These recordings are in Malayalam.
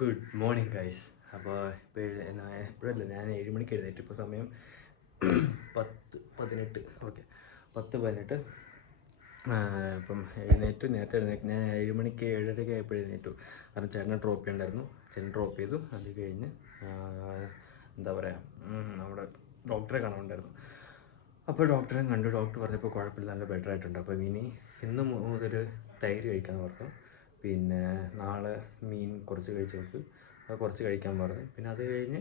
Good morning guys. അപ്പോൾ ഇപ്പോഴല്ല, ഞാൻ 7 മണിക്ക് എഴുന്നേറ്റ്. ഇപ്പോൾ സമയം 10:18. ഓക്കെ, 10:18. ഇപ്പം നേരത്തെ എഴുന്നേറ്റ്. ഞാൻ 7 മണിക്ക് 7:30 ആയപ്പോൾ എഴുന്നേറ്റു. കാരണം ചേട്ടനെ ഡ്രോപ്പ് ചെയ്യണ്ടായിരുന്നു. ചേട്ടൻ ഡ്രോപ്പ് ചെയ്തു. അത് കഴിഞ്ഞ് എന്താ പറയുക, നമ്മുടെ ഡോക്ടറെ കാണാനുണ്ടായിരുന്നു. അപ്പോൾ ഡോക്ടറെ കണ്ടു. ഡോക്ടർ പറഞ്ഞപ്പോൾ കുഴപ്പമില്ല, നല്ല ബെറ്റർ ആയിട്ടുണ്ട്. അപ്പോൾ ഇന്ന് മുതൽ തൈര് കഴിക്കാമെന്ന് പറഞ്ഞു. പിന്നെ നാളെ മീൻ കുറച്ച് കഴിച്ച് നോക്ക്, അത് കുറച്ച് കഴിക്കാൻ പറഞ്ഞു. പിന്നെ അത് കഴിഞ്ഞ്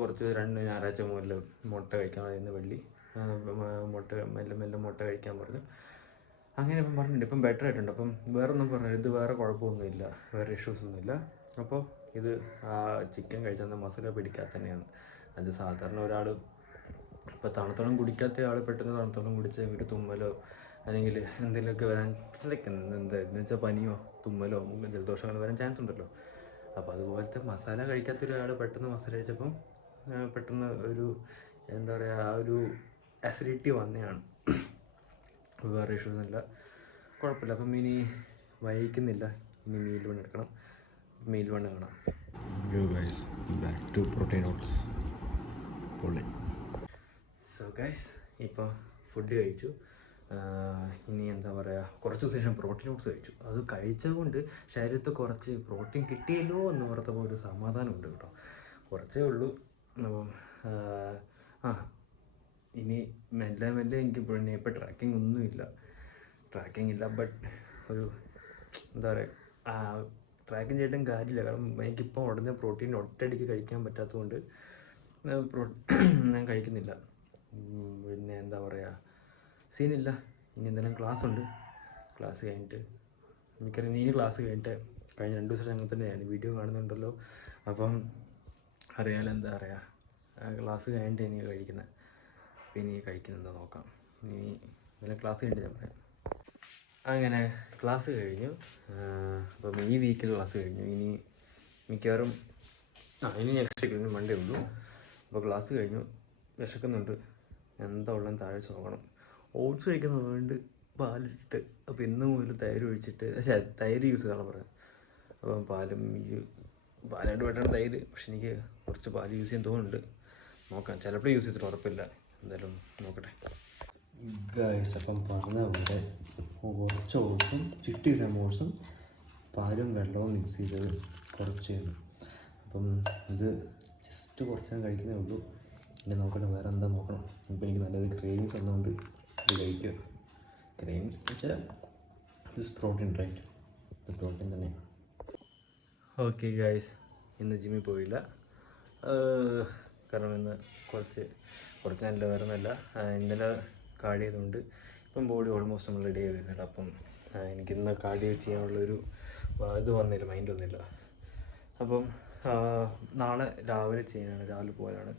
കുറച്ച് 2 ഞായറാഴ്ച മുതൽ മുട്ട കഴിക്കാൻ പറയുന്ന വെള്ളി മുട്ട മെല്ലെ മുട്ട കഴിക്കാൻ പറഞ്ഞു. അങ്ങനെ ഇപ്പം പറഞ്ഞിട്ടുണ്ട്. ഇപ്പം ബെറ്റർ ആയിട്ടുണ്ട്. അപ്പം വേറൊന്നും പറഞ്ഞു, ഇത് വേറെ കുഴപ്പമൊന്നുമില്ല, വേറെ ഇഷ്യൂസൊന്നുമില്ല. അപ്പോൾ ഇത് ചിക്കൻ കഴിച്ചാൽ മസാല പിടിക്കാത്ത തന്നെയാണ്. അത് സാധാരണ ഒരാൾ ഇപ്പോൾ തണുത്തോളം കുടിക്കാത്ത ആൾ പെട്ടെന്ന് തണുത്തോളം കുടിച്ച് ഒരു തുമ്മലോ അല്ലെങ്കിൽ എന്തെങ്കിലുമൊക്കെ വരാൻ എന്താ എന്ന് വെച്ചാൽ പനിയോ തുമ്മലോ ജലദോഷം അങ്ങനെ വരാൻ ചാൻസ് ഉണ്ടല്ലോ. അപ്പോൾ അതുപോലത്തെ മസാല കഴിക്കാത്ത ഒരാൾ പെട്ടെന്ന് മസാല കഴിച്ചപ്പം പെട്ടെന്ന് ഒരു എന്താ പറയുക, ആ ഒരു അസിഡിറ്റി വന്നതാണ്. വേറെ ഇഷ്യൂസൊന്നുമില്ല, കുഴപ്പമില്ല. അപ്പം ഇനി വൈകുന്നില്ല, ഇനി മീൽ വൺ എടുക്കണം. മീൽ വൺ കാണാം. ബാക്ക് ടു പ്രോട്ടീൻ ഓട്സ് പൊള്ളി. സോ ഗൈസ്, ഇപ്പോൾ ഫുഡ് കഴിച്ചു. ഇനി എന്താ പറയുക, കുറച്ച് ദിവസം ശേഷം പ്രോട്ടീൻ ഓട്സ് കഴിച്ചു. അത് കഴിച്ചതുകൊണ്ട് ശരീരത്തിൽ കുറച്ച് പ്രോട്ടീൻ കിട്ടിയല്ലോ എന്ന് ഓർത്തപ്പോൾ ഒരു സമാധാനമുണ്ട് കേട്ടോ. കുറച്ചേ ഉള്ളൂ. അപ്പം ഇനി മെല്ലെ എനിക്ക് ഇപ്പോൾ ട്രാക്കിംഗ് ഇല്ല. ബട്ട് ഒരു എന്താ പറയുക, ട്രാക്കിംഗ് ചെയ്തിട്ടും കാര്യമില്ല. കാരണം എനിക്കിപ്പോൾ ഉടനെ പ്രോട്ടീൻ ഒറ്റയടിക്ക് കഴിക്കാൻ പറ്റാത്തതുകൊണ്ട് ഞാൻ കഴിക്കുന്നില്ല. പിന്നെ എന്താ പറയുക, സീനില്ല. ഇനി എന്തെങ്കിലും ക്ലാസ് ഉണ്ട്. ക്ലാസ് കഴിഞ്ഞിട്ട് മിക്കവാറും ഇനി ക്ലാസ് കഴിഞ്ഞ 2 ദിവസം ഞങ്ങൾ തന്നെ ഞാൻ വീഡിയോ കാണുന്നുണ്ടല്ലോ. അപ്പം അറിയാലോ, എന്താ പറയുക, ക്ലാസ് കഴിഞ്ഞിട്ട് ഇനി കഴിക്കുന്നത്. പിന്നെ കഴിക്കുന്നെന്താ നോക്കാം. ഇനി എന്തെങ്കിലും ക്ലാസ് കഴിഞ്ഞിട്ട് ഞാൻ പറയാം. അങ്ങനെ ക്ലാസ് കഴിഞ്ഞു. അപ്പം ഈ വീക്കിൽ ക്ലാസ് കഴിഞ്ഞു. ഇനി മിക്കവാറും ഇനി നെക്സ്റ്റ് വീക്കിൽ മൺഡേ ഉള്ളൂ. അപ്പോൾ ക്ലാസ് കഴിഞ്ഞു. വിശക്കുന്നുണ്ട്. എന്താ ഉള്ളതെന്ന് താഴെ നോക്കണം. ഓട്സ് കഴിക്കുന്നതുകൊണ്ട് പാലിട്ട്, അപ്പോൾ ഇന്ന് മുതൽ തൈര് ഒഴിച്ചിട്ട് തൈര് യൂസ് ചെയ്താണ് പറയുന്നത്. അപ്പം പാലായിട്ട് വേണ്ടാണ് തൈര്. പക്ഷെ എനിക്ക് കുറച്ച് പാൽ യൂസ് ചെയ്യാൻ തോന്നുന്നുണ്ട്. നോക്കാം, ചിലപ്പോൾ യൂസ് ചെയ്തിട്ട് ഉറപ്പില്ല. എന്തായാലും നോക്കട്ടെ ഗൈസ്. അപ്പം പറഞ്ഞ പോലെ കുറച്ച് ഓട്സും 50 ഗ്രാം ഓട്സും പാലും വെള്ളവും മിക്സ് ചെയ്തത് കുറച്ചുണ്ട്. അപ്പം ഇത് ജസ്റ്റ് കുറച്ച് ഞാൻ കഴിക്കുന്നേ ഉള്ളൂ. പിന്നെ നോക്കട്ടെ, വേറെ എന്താ നോക്കണം. ഇപ്പോൾ എനിക്ക് നല്ലത് ക്രേവിങ്സ് വന്നുകൊണ്ട് ഇത് കഴിക്കുക. ക്രേവിങ്സ് വെച്ചാൽ ദിസ് പ്രോട്ടീൻ റൈറ്റ്, ഇത് പ്രോട്ടീൻ തന്നെ. ഓക്കെ ഗൈസ്, ഇന്ന് ജിമ്മിൽ പോയില്ല. കാരണം ഇന്ന് കുറച്ച് നല്ല വരുന്നില്ല. ഇന്നലെ കാർഡ് ചെയ്തുകൊണ്ട് ഇപ്പം ബോഡി ഓൾമോസ്റ്റ് നമ്മൾ റെഡി ആയി വരുന്നുണ്ട്. അപ്പം എനിക്കിന്ന് കാർഡിയോ ചെയ്യാനുള്ളൊരു ഇത് വന്നില്ല, മൈൻഡ് വന്നില്ല. അപ്പം നാളെ രാവിലെ ചെയ്യാനാണ്, രാവിലെ പോകാനാണ്.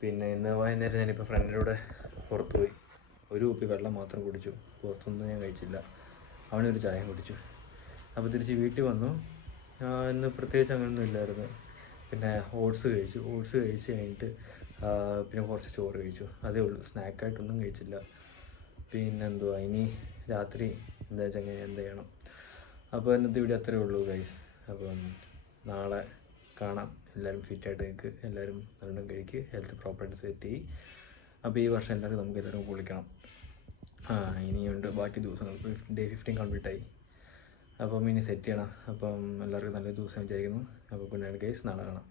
പിന്നെ ഇന്ന് വൈകുന്നേരം ഞാനിപ്പോൾ ഫ്രണ്ടിൻ്റെ കൂടെ പുറത്ത് പോയി. ഒരു കുപ്പി വെള്ളം മാത്രം കുടിച്ചു, പുറത്തൊന്നും ഞാൻ കഴിച്ചില്ല. അവനൊരു ചായയും കുടിച്ചു. അപ്പോൾ തിരിച്ച് വീട്ടിൽ വന്നു. ഇന്ന് പ്രത്യേകിച്ച് അങ്ങനെയൊന്നും ഇല്ലായിരുന്നു. പിന്നെ ഓട്സ് കഴിച്ച് കഴിഞ്ഞിട്ട് പിന്നെ കുറച്ച് ചോറ് കഴിച്ചു, അതേ ഉള്ളൂ. സ്നാക്കായിട്ടൊന്നും കഴിച്ചില്ല. പിന്നെ എന്തുവാ, ഇനി രാത്രി എന്താ വെച്ചാൽ എന്ത് ചെയ്യണം. അപ്പോൾ ഇന്നത്തെ വീഡിയോ അത്രയേ ഉള്ളൂ ഗൈസ്. അപ്പം നാളെ കാണാം. എല്ലാവരും ഫിറ്റായിട്ട് നിൽക്ക്, എല്ലാവരും നല്ലോണം കഴിക്ക്, ഹെൽത്ത് പ്രോപ്പറായിട്ട് സെറ്റ് ചെയ്യും. അപ്പോൾ ഈ വർഷം എല്ലാവരും നമുക്ക് എല്ലാവരും പൊളിക്കണം. ഇനിയുണ്ട് ബാക്കി ദിവസങ്ങൾ. ഡേ 15 കംപ്ലീറ്റായി. അപ്പം ഇനി സെറ്റ് ചെയ്യണം. അപ്പം എല്ലാവർക്കും നല്ലൊരു ദിവസം വിചാരിക്കുന്നു. അപ്പോൾ ഗുഡ് നൈറ്റ് ഗൈസ്, നാളെ കാണാം.